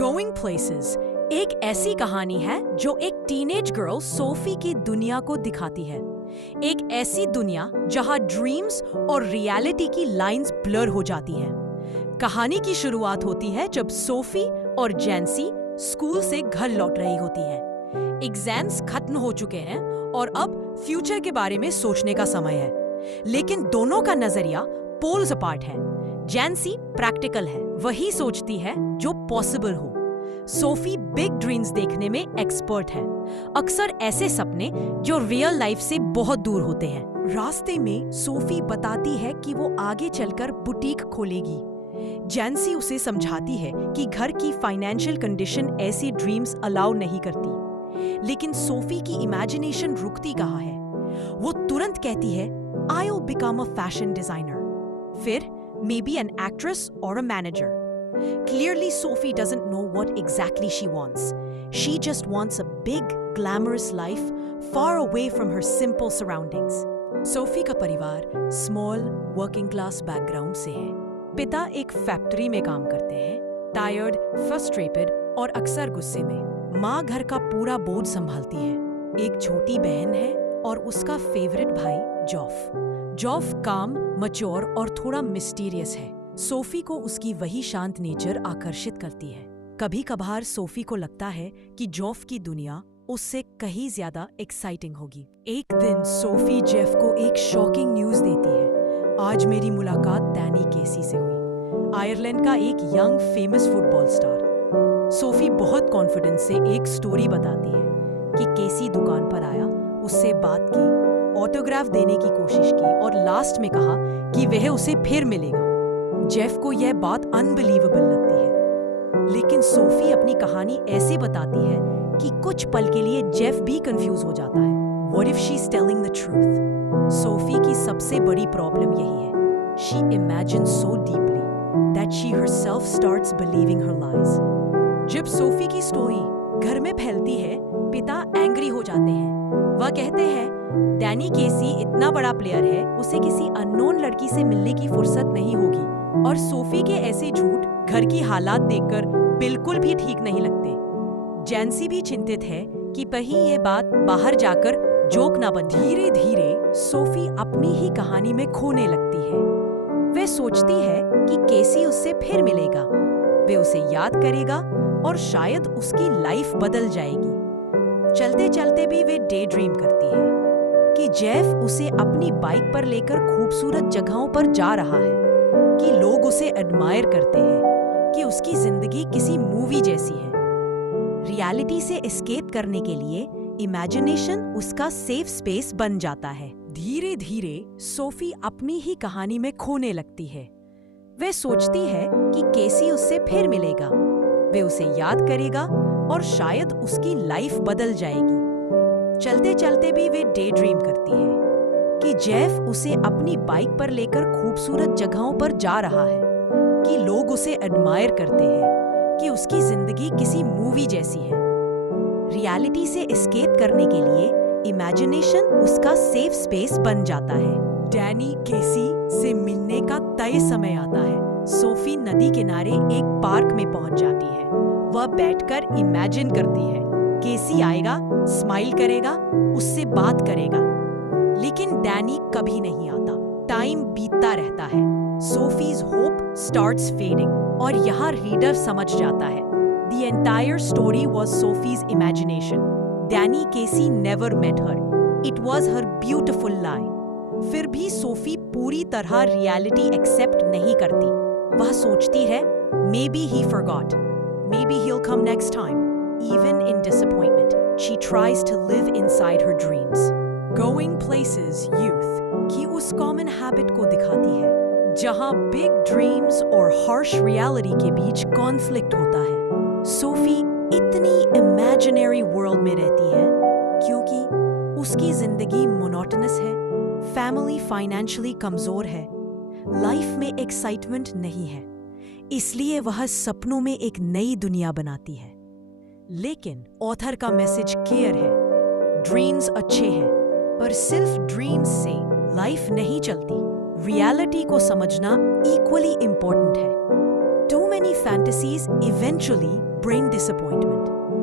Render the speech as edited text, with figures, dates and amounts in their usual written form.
Going places एक ऐसी कहानी है जो एक टीनेज गर्ल सोफी की दुनिया को दिखाती है। एक ऐसी दुनिया जहां ड्रीम्स और रियलिटी की लाइंस ब्लर हो जाती हैं। कहानी की शुरुआत होती है जब सोफी और जैंसी स्कूल से घर लौट रही होती हैं। एग्जाम्स खत्म हो चुके हैं और अब फ्यूचर के बारे में सोचने का समय है, लेकिन दोनों का नजरिया पोल्स अपार्ट है। जैंसी प्रैक्टिकल है, वही सोचती है जो पॉसिबल हो। सोफी बिग ड्रीम्स देखने में एक्सपर्ट है, अक्सर ऐसे सपने जो रियल लाइफ से बहुत दूर होते हैं। रास्ते में सोफी बताती है कि वो आगे चलकर बुटीक खोलेगी। जैंसी उसे समझाती है कि घर की फाइनेंशियल कंडीशन ऐसी ड्रीम्स अलाउ नहीं करती, लेकिन सोफी की इमेजिनेशन रुकती कहाँ है। वो तुरंत कहती है, I will become a fashion designer, फिर maybe an actress or a manager. Clearly, Sophie doesn't know what exactly she wants. She just wants a big, glamorous life far away from her simple surroundings. Sophie का परिवार small, working class background से है। पिता एक factory में काम करते हैं, tired, frustrated और अक्सर गुस्से में। माँ घर का पूरा बोझ संभालती है। एक छोटी बहन है और उसका फेवरेट भाई जॉफ। जॉफ काम, मैच्योर और थोड़ा मिस्टीरियस है। सोफी को उसकी वही शांत नेचर आकर्षित करती है। कभी कभार सोफी को लगता है कि जॉफ की दुनिया उससे कहीं ज्यादा एक्साइटिंग होगी। एक दिन सोफी जेफ को एक शॉकिंग न्यूज देती है। आज मेरी मुलाकात डैनी केसी से हुई, आयरलैंड का एक young famous football star. Sophie बहुत कॉन्फिडेंस से एक स्टोरी बताती है कि केसी दुकान पर आया, उससे बात की, ऑटोग्राफ देने की कोशिश की और लास्ट में कहा कि वह उसे फिर मिलेगा। जेफ को यह बात अनबिलीवेबल लगती है, लेकिन सोफी अपनी कहानी ऐसे बताती है कि कुछ पल के लिए जेफ भी कंफ्यूज हो जाता है। What if she's telling the truth? Sophie की सबसे बड़ी प्रॉब्लम यही है। She imagines so deeply that she herself starts believing her lies. जब सोफी की स्टोरी घर में फैलती है, पिता एंग्री हो जाते हैं। वह कहते हैं, डैनी केसी इतना बड़ा प्लेयर है, उसे किसी अननोन लड़की से मिलने की फुर्सत नहीं होगी। और सोफी के ऐसे झूठ घर की हालात देखकर बिल्कुल भी ठीक नहीं लगते। जैंसी भी चिंतित है कि कहीं ये बात बाहर जाकर जोक ना बन जाए। धीरे धीरे सोफी अपनी ही कहानी में खोने लगती है। वह सोचती है कि केसी उससे फिर मिलेगा, वे उसे याद करेगा और शायद उसकी लाइफ बदल जाएगी। चलते चलते भी वे डे ड्रीम करती है कि जेफ उसे अपनी बाइक पर लेकर खूबसूरत जगहों पर जा रहा है, कि लोग उसे एडमायर करते हैं, कि उसकी जिंदगी किसी मूवी जैसी है। रियलिटी से एस्केप करने के लिए इमेजिनेशन उसका सेफ स्पेस बन जाता है। धीरे धीरे सोफी अपनी ही कहानी में खोने लगती है। वह सोचती है कि केसी उससे फिर मिलेगा, वे उसे याद करेगा और शायद उसकी लाइफ बदल जाएगी। चलते चलते भी वे डे ड्रीम करती है कि जेफ उसे अपनी बाइक पर लेकर खूबसूरत जगहों पर जा रहा है, कि लोग उसे एडमायर करते हैं, कि उसकी जिंदगी किसी मूवी जैसी है। रियलिटी से एस्केप करने के लिए इमेजिनेशन उसका सेफ स्पेस बन जाता है। डैनी केसी से मिलने का तय समय आता है। सोफी नदी किनारे एक पार्क में पहुंच जाती है। वह बैठकर इमेजिन करती है, केसी आएगा, स्माइल करेगा, उससे बात करेगा, लेकिन डैनी कभी नहीं आता। टाइम बीतता रहता है। सोफीज होप स्टार्ट्स फेडिंग और यहाँ रीडर समझ जाता है The entire story was Sophie's imagination. Danny Casey never met her. It was her beautiful lie. फिर भी सोफी पूरी तरह रियलिटी एक्सेप्ट नहीं करती। वह सोचती है, maybe he forgot. Maybe he'll come next time. Even in disappointment, she tries to live inside her dreams. Going places youth की उस कॉमन हैबिट को दिखाती है, जहां बिग ड्रीम्स और हार्श रियलिटी के बीच कॉन्फ्लिक्ट होता है। सोफी इतनी इमेजिनरी वर्ल्ड में रहती है क्योंकि उसकी जिंदगी मोनोटोनस है, फैमिली फाइनेंशियली कमजोर है, लाइफ में एक्साइटमेंट नहीं है, इसलिए वह सपनों में एक नई दुनिया बनाती है। लेकिन ऑथर का मैसेज क्लियर है, ड्रीम्स अच्छे हैं, पर सिर्फ ड्रीम्स से लाइफ नहीं चलती। रियलिटी को समझना इक्वली इम्पोर्टेंट है। Too many fantasies eventually bring disappointment.